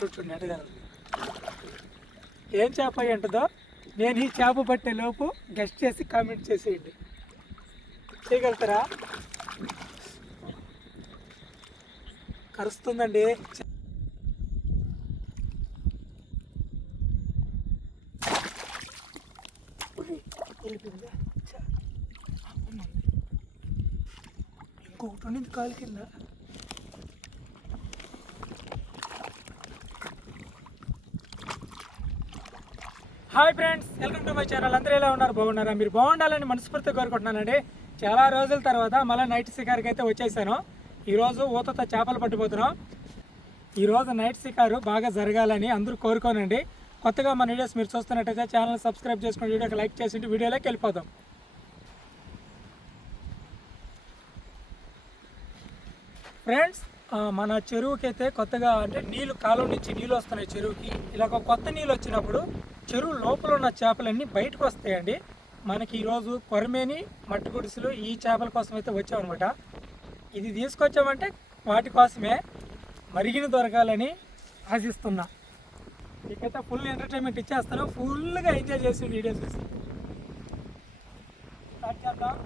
చూడు చూడు ఏం చేప అయి ఉంటుందో నేను ఈ చేప పట్టే లోపు గెస్ట్ చేసి కామెంట్ చేసేయండి. చేయగలుగుతారా? కరుస్తుందండి. ఇంకొకటి ఉండింది కాలు కింద. Hi friends welcome to my channel. అందరూ ఎలా ఉన్నారు? బాగున్నారా? మీరు బాగుండాలని మనస్ఫూర్తిగా కోరుకుంటున్నానండి. చాలా రోజుల తర్వాత మళ్ళీ నైట్ షికార్కి అయితే వచ్చేసాను. ఈరోజు ఊతతో చేపలు పట్టిపోతున్నాం ఈరోజు నైట్ షికారు బాగా జరగాలని అందరూ కోరుకోనండి. కొత్తగా మన వీడియోస్ మీరు చూస్తున్నట్టయితే ఛానల్ సబ్స్క్రైబ్ చేసుకుని వీడియోకి లైక్ చేసి వీడియోలోకి వెళ్ళిపోదాం. ఫ్రెండ్స్ మన చెరువుకైతే కొత్తగా అంటే నీళ్ళు కాలం నుంచి నీళ్ళు వస్తున్నాయి చెరువుకి. ఇలాగ కొత్త నీళ్ళు వచ్చినప్పుడు చెరువు లోపల ఉన్న చేపలన్నీ బయటకు వస్తాయండి. మనకి ఈరోజు కొరమేని మట్టి గుడిసెలు ఈ చేపల కోసం అయితే వచ్చామన్నమాట. ఇది తీసుకొచ్చామంటే వాటి కోసమే మరిగిన దొరకాలని ఆశిస్తున్నా. ఇకైతే ఫుల్ ఎంటర్టైన్మెంట్ ఇచ్చేస్తాను. ఫుల్గా ఎంజాయ్ చేసి వీడియోస్ చూసి. స్టార్ట్ చేద్దాం.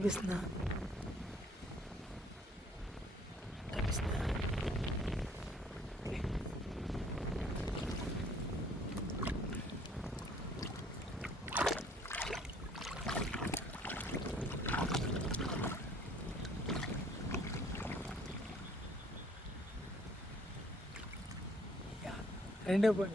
Kabis na. ரெண்டே போய்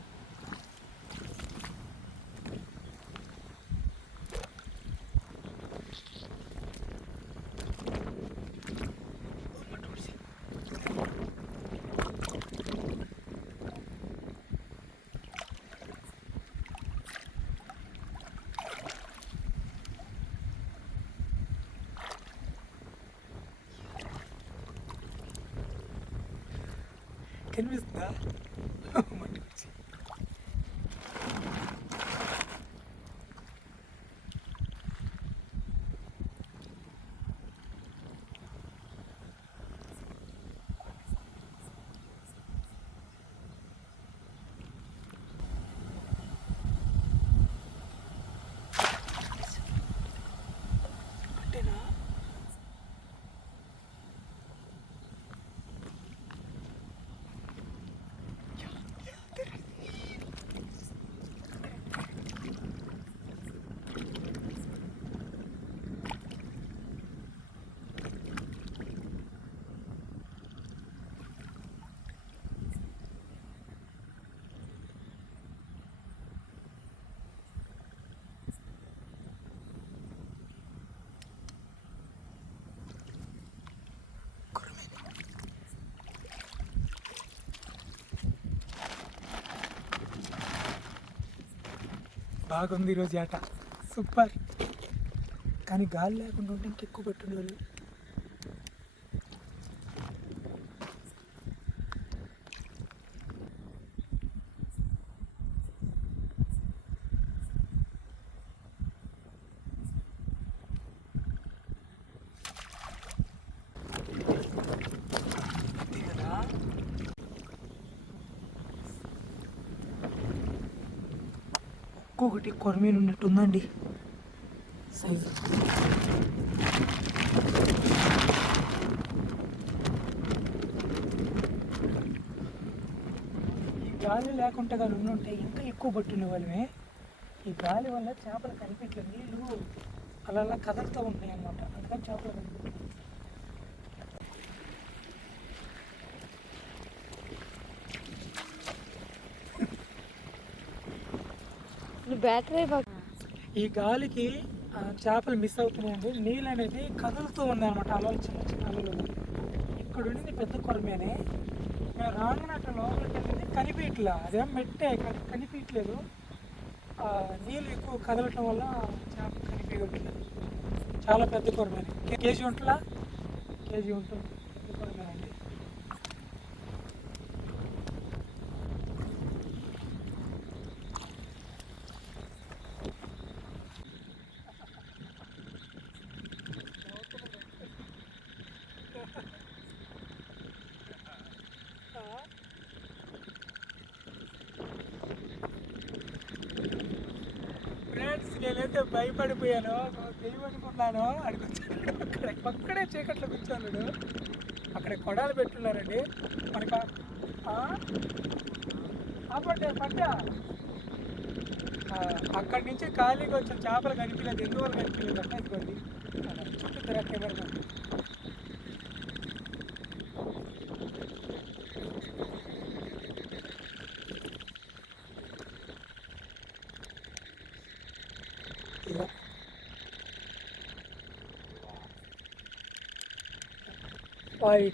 బాగుంది ఈరోజు ఆట. సూపర్. కానీ గాలి లేకుండా ఉంటే ఇంకెక్కువ పెట్టుండేవాళ్ళు. ఇంకొకటి కొరమీను ఉన్నట్టుందండి సైజు. ఈ గాలి లేకుండా కానీ ఉంటే ఇంకా ఎక్కువ పట్టిన వాళ్ళమే ఈ గాలి వల్ల చేపలు కనిపించలేదు నీళ్ళు అలా అలా కదులుతూ ఉంటాయి అన్నమాట అందుకని చేపలు కనిపించలేదు బ్యాటరీ ఈ గాలికి చేపలు మిస్ అవుతున్నాయండి. నీళ్ళు అనేది కదులుతూ ఉంది అనమాట అలలు చిన్న చిన్న అలలు. ఇక్కడ ఉండింది పెద్ద కొరమేనే. మేము రాగానే లోపలికి వెళ్ళింది కనిపించట్లా అదేం మెట్టే కానీ కనిపించట్లేదు నీళ్ళు ఎక్కువ కదలటం వల్ల చేప కనిపించట్లేదు చాలా పెద్ద కొరమేనే. కేజీ ఉంటుందా? కేజీ ఉంటుంది పెద్ద కొరమేనండి ఫ్రెండ్స్ నేనైతే భయపడిపోయాను. దెయ్యం అడుగుతున్నాడు అక్కడ పక్కడే చీకట్లో కూర్చోన్నాడు అక్కడ కొడాలు పెట్టున్నారండి. మనకు పట్టే పడ్డా అక్కడి నుంచి ఖాళీగా వచ్చిన చేపలు కనిపించలేదు. ఎందువల్ల కనిపించలేదు? అంటే ఇదిగోండి చుట్టూ తిరగ కెమెరా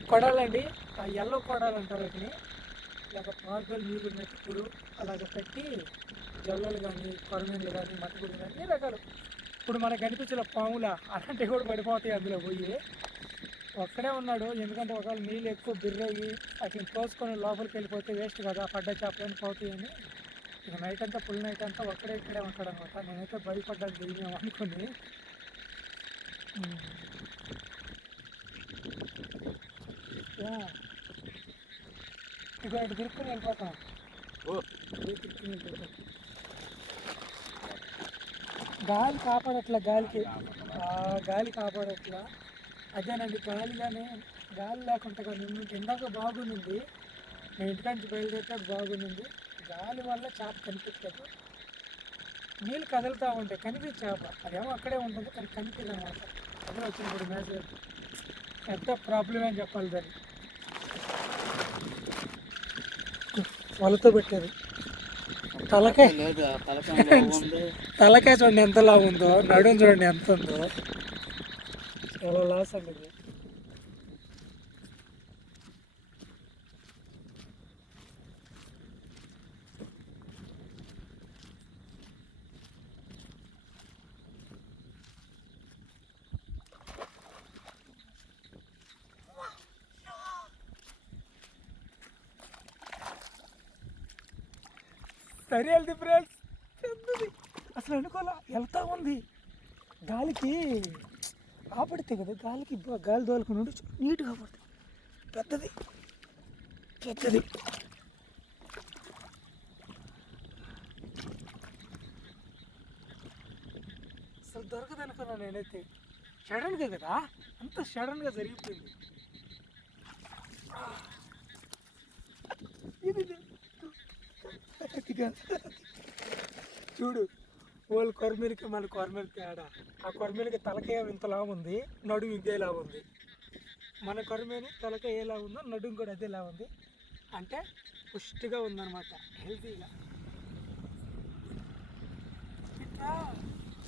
కొడాలండి. ఆ ఎల్లో కొడాలు అంటారు వాటిని ఇలాగ పార్కల్ నీళ్ళు మెట్టుకుడు అలాగ పెట్టి జల్లలు కానీ కొరమీన్లు కానీ మట్టుకుడు కానీ అన్ని రకాలు. ఇప్పుడు మనకు కనిపించిన పాముల అలాంటివి కూడా పడిపోతాయి అందులో పోయి. ఒక్కడే ఉన్నాడు ఎందుకంటే ఒకవేళ నీళ్ళు ఎక్కువ బిర్రయ్యి అట్లా తోసుకొని లోపలికి వెళ్ళిపోతే వేస్ట్ కదా పడ్డ చేపలని పోతాయని. ఇక నైట్ అంతా ఫుల్ నైట్ అంతా ఒక్కడే ఇక్కడే ఉంటాడు అనమాట నేనైతే భయపడ్డాను దిగినాం అనుకుని ఉమ్. యా. ఇక ఇటు తిరుక్కుని వెళ్ళిపోతాం తిరుక్కుని వెళ్ళిపోతాం గాలి కాపాడట్లా గాలికి. గాలి కాపాడట్లా. అదేనండి గాలిగానే గాలి లేకుండా ఉండుంటే ఇందాక బాగుంది. నేను ఇంటికాంచి బయలుదేరితే బాగుంది. గాలి వల్ల చేప కనిపించలేదు నీళ్ళు కదులుతూ ఉంటాయి కనిపించే చేప. అదేమో అక్కడే ఉంటుంది కానీ కనిపించదు అనమాట. అదే వచ్చినప్పుడు మ్యాచ్ పెద్ద ప్రాబ్లం అని చెప్పాలి దాన్ని వలతో పెట్టారు. తలకాయ తలకాయ చూడండి ఎంత లావు ఉందో నడుము చూడండి ఎంత ఉందో. చాలా లాస్ అండి ఇది సరే వెళ్తే ఫ్రెండ్స్. పెద్దది అసలు అనుకోలే వెళ్తా ఉంది. గాలికి ఆపడితే కదా గాలికి గాలి దోలుకున్నాడు నీట్గా పడుతుంది. పెద్దది. పెద్దది. అసలు దొరకదు అనుకున్నా నేనైతే. సడన్గా కదా అంత సడన్గా జరిగిపోయింది. ఇది. ఇది చూడు వాళ్ళు కొరమీరికి మన కొరమీరికి తేడా. ఆ కొరమీరికి తలకాయ ఇంతలా ఉంది నడుము ఇదేలా ఉంది. మన కొరమీని తలకాయ ఎలా ఉందో నడుము కూడా అదేలా ఉంది. అంటే పుష్టిగా ఉందన్నమాట హెల్తీగా ఇట్లా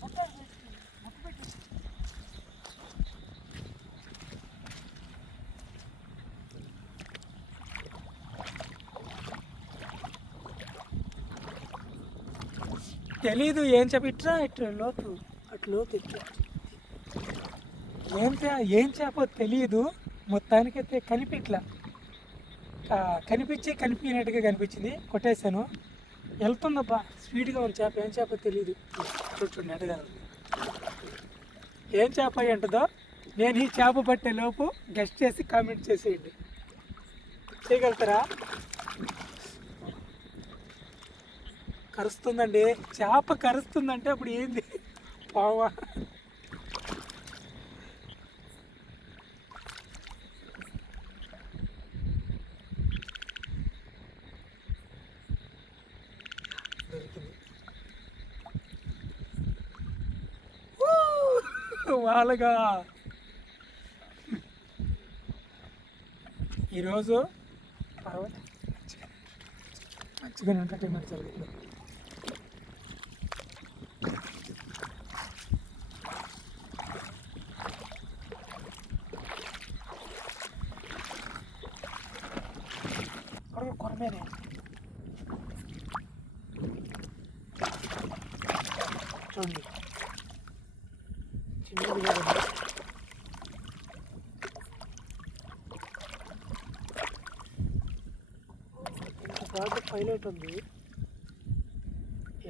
మొత్తం పెట్టి, మొత్తం పెట్టి. తెలీదు ఏం చెప్పి ఇట్లా లోతు అటు లోతు ఇట్లా ఏం చే ఏం చేపో తెలియదు మొత్తానికైతే కనిపిట్లా కనిపించి కనిపించినట్టుగా కనిపించింది కొట్టేశాను. వెళ్తుందబ్బా స్పీడ్గా ఉంది చేప ఏం చేప తెలియదు చూడండి అడగా ఏం చేప అయి ఉంటుందో నేను ఈ చేప పట్టే లోపు గెస్ట్ చేసి కామెంట్ చేసేయండి. చేయగలుగుతారా? కరుస్తుందండి. చేప కరుస్తుందంటే అప్పుడు ఏంది? పావా. వాళ్ళగా. ఈరోజు పర్వాలేదు మంచిగా ఎంటర్టైన్మెంట్ జరుగుతుంది. ఇంత పైలట్ ఉంది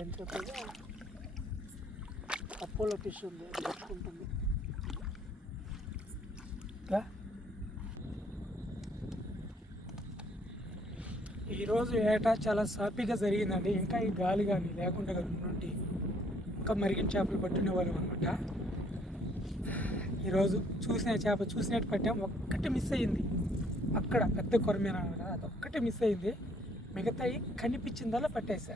ఏం చెప్పగా అపోలో ఫిష్ ఉంది అది తెచ్చుకుంటుంది. ఈరోజు ఏటా చాలా సాఫీగా జరిగిందండి. ఇంకా ఈ గాలి కానీ లేకుండా నుండి ఇంకా మరిగిన చేపలు పట్టిన అనమాట ఈరోజు చూసిన చేప చూసినట్టు పట్టాం. ఒక్కటి మిస్ అయ్యింది. అక్కడ పెద్ద కొరమేనా కదా అది ఒక్కటి మిస్ అయింది మిగతాయి కనిపించిందల్లా పట్టేశా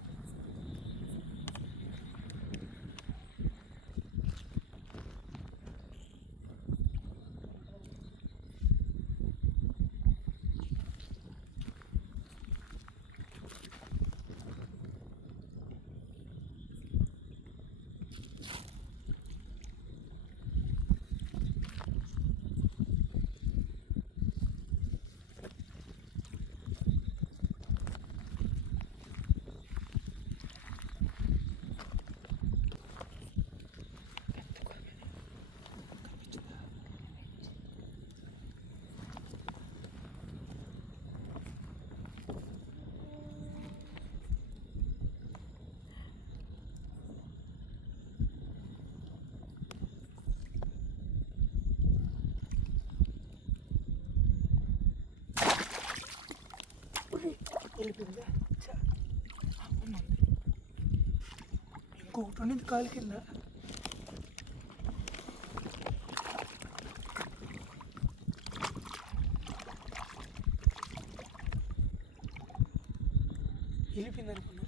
ఇంకొకటి ఉండింది కాలు కింద వెళ్ళిపోయింది అనుకున్నా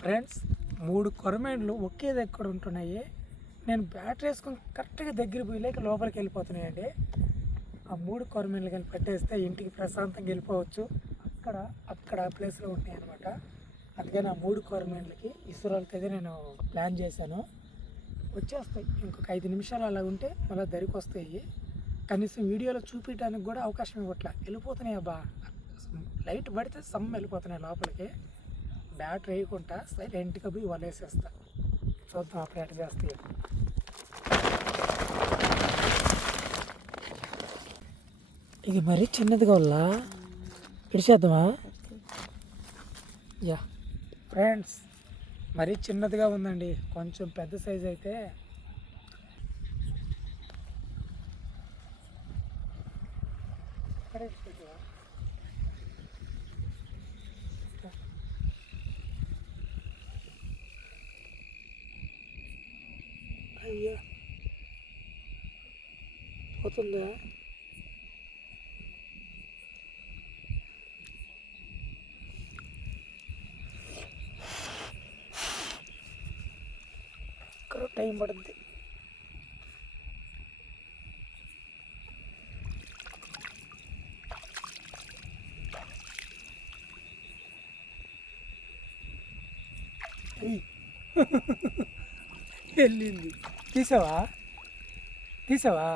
ఫ్రెండ్స్ మూడు కొరమేండ్లు ఒకే దగ్గర ఉంటున్నాయి. నేను బ్యాటరీ వేసుకొని కరెక్ట్గా దగ్గర పోయలేక లోపలికి వెళ్ళిపోతున్నాయండి. ఆ మూడు కొరమేండ్లు కానీ పెట్టేస్తే ఇంటికి ప్రశాంతంగా వెళ్ళిపోవచ్చు. అక్కడ అక్కడ ఆ ప్లేస్లో ఉంటాయి అనమాట అందుకని ఆ మూడు కొరమేండ్లకి ఇసురాలకి అయితే నేను ప్లాన్ చేశాను. వచ్చేస్తాయి. ఇంకొక ఐదు నిమిషాలు అలా ఉంటే మళ్ళీ దరికి వస్తాయి కనీసం వీడియోలో చూపించడానికి కూడా అవకాశం ఇవ్వట్లే. వెళ్ళిపోతున్నాయి అబ్బా. లైట్ పడితే సమ్ వెళ్ళిపోతున్నాయి లోపలికి. బ్యాట్ వేయకుండా సైలెంట్గా పోయి వలేసేస్తా చూద్దాం అప్పుడు ఎట్లా చేస్తాయి. ఇది మరీ చిన్నదిగా వల్ల? పిడిచేద్దామా యా. ఫ్రెండ్స్ మరీ చిన్నదిగా ఉందండి. కొంచెం పెద్ద సైజ్ అయితే. ఇక్కడ అయ్యా. పోతుందా? ఇక్కడ టైం పడుద్ది. వెళ్ళింది. తీసావా? తీసావా?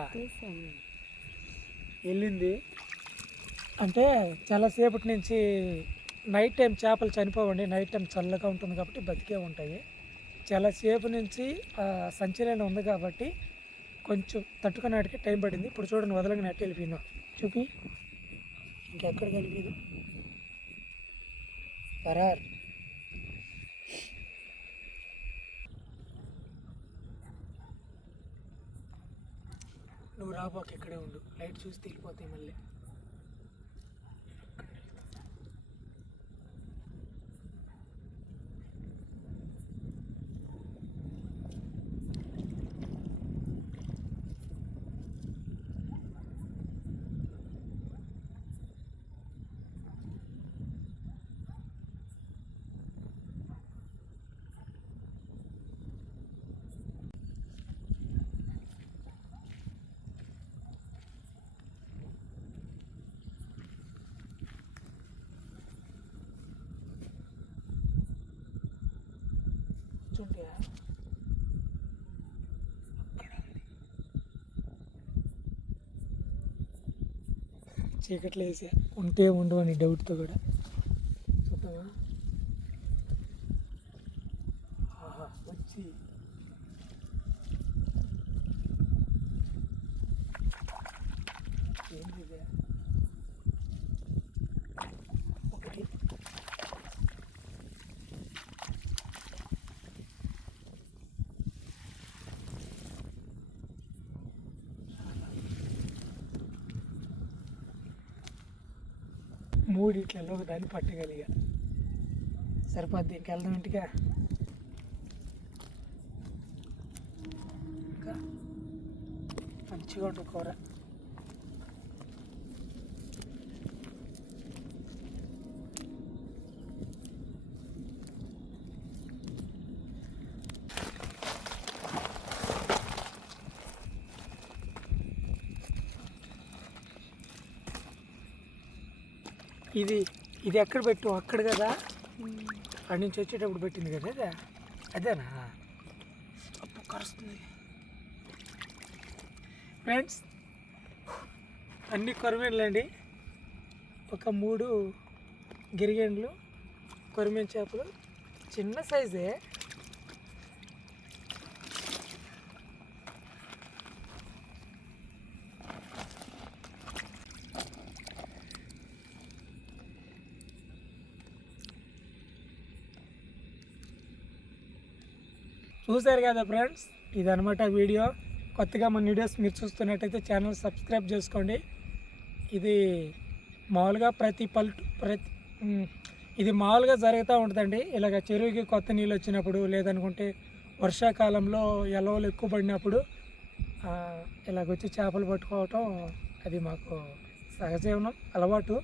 వెళ్ళింది. అంటే చాలాసేపటి నుంచి నైట్ టైం చేపలు చనిపోవండి నైట్ టైం చల్లగా ఉంటుంది కాబట్టి బతికే ఉంటాయి. చాలాసేపు నుంచి సంచిలోనే ఉంది కాబట్టి కొంచెం తట్టుకునేటికి టైం పడింది. ఇప్పుడు చూడండి వదలగా నెట్ వెళ్ళిపోయిందో. చూపి. ఇంకెక్కడ కలిపేది పరార్ నువ్వు రాబాక్ ఇక్కడే ఉండు. లైట్ చూసి తెలిపోతాయి మళ్ళీ. చూడండి చీకట్లో వేసా ఉంటే ఉండవని అని డౌట్తో కూడా చూద్దామా ఆహా, వచ్చి ఏంది ఇది? ఒకటి మూడిట్లలో ఒక దాన్ని పట్టగలిగా. సరిపోద్ది ఇంకెళ్దాం ఇంటికా ఇంకా మంచిగా ఉంటుంది కూర. ఇది ఇది ఎక్కడ పెట్టు? అక్కడ కదా? అక్కడి నుంచి వచ్చేటప్పుడు పెట్టింది కదా అదే అదేనా? అప్పు కరుస్తుంది. ఫ్రెండ్స్ అన్ని కొరమేన్లండి. ఒక మూడు గిరిగెండ్లు కొరమేన్ చేపలు. చిన్న సైజే. చూశారు కదా ఫ్రెండ్స్? ఇదనమాట వీడియో. కొత్తగా మన వీడియోస్ మీరు చూస్తున్నట్టయితే ఛానల్ సబ్స్క్రైబ్ చేసుకోండి. ఇది మామూలుగా ప్రతి పల్లెటూ ప్రతి ఇది మామూలుగా జరుగుతూ ఉంటుందండి. ఇలాగ చెరువుకి కొత్త నీళ్ళు వచ్చినప్పుడు లేదనుకుంటే వర్షాకాలంలో ఎలవలు ఎక్కువ పడినప్పుడు ఇలాగొచ్చి ఇలాగ వచ్చి చేపలు పట్టుకోవటం అది మాకు సహజీవనం అలవాటు.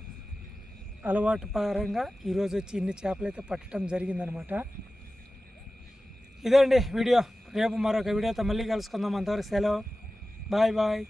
అలవాటు పరంగా ఈరోజు వచ్చి ఇన్ని చేపలు అయితే పట్టడం జరిగిందనమాట ఇదే అండి వీడియో. రేపు మరొక వీడియోతో మళ్ళీ కలుసుకుందాం. అంతవరకు సెలవు. Bye bye.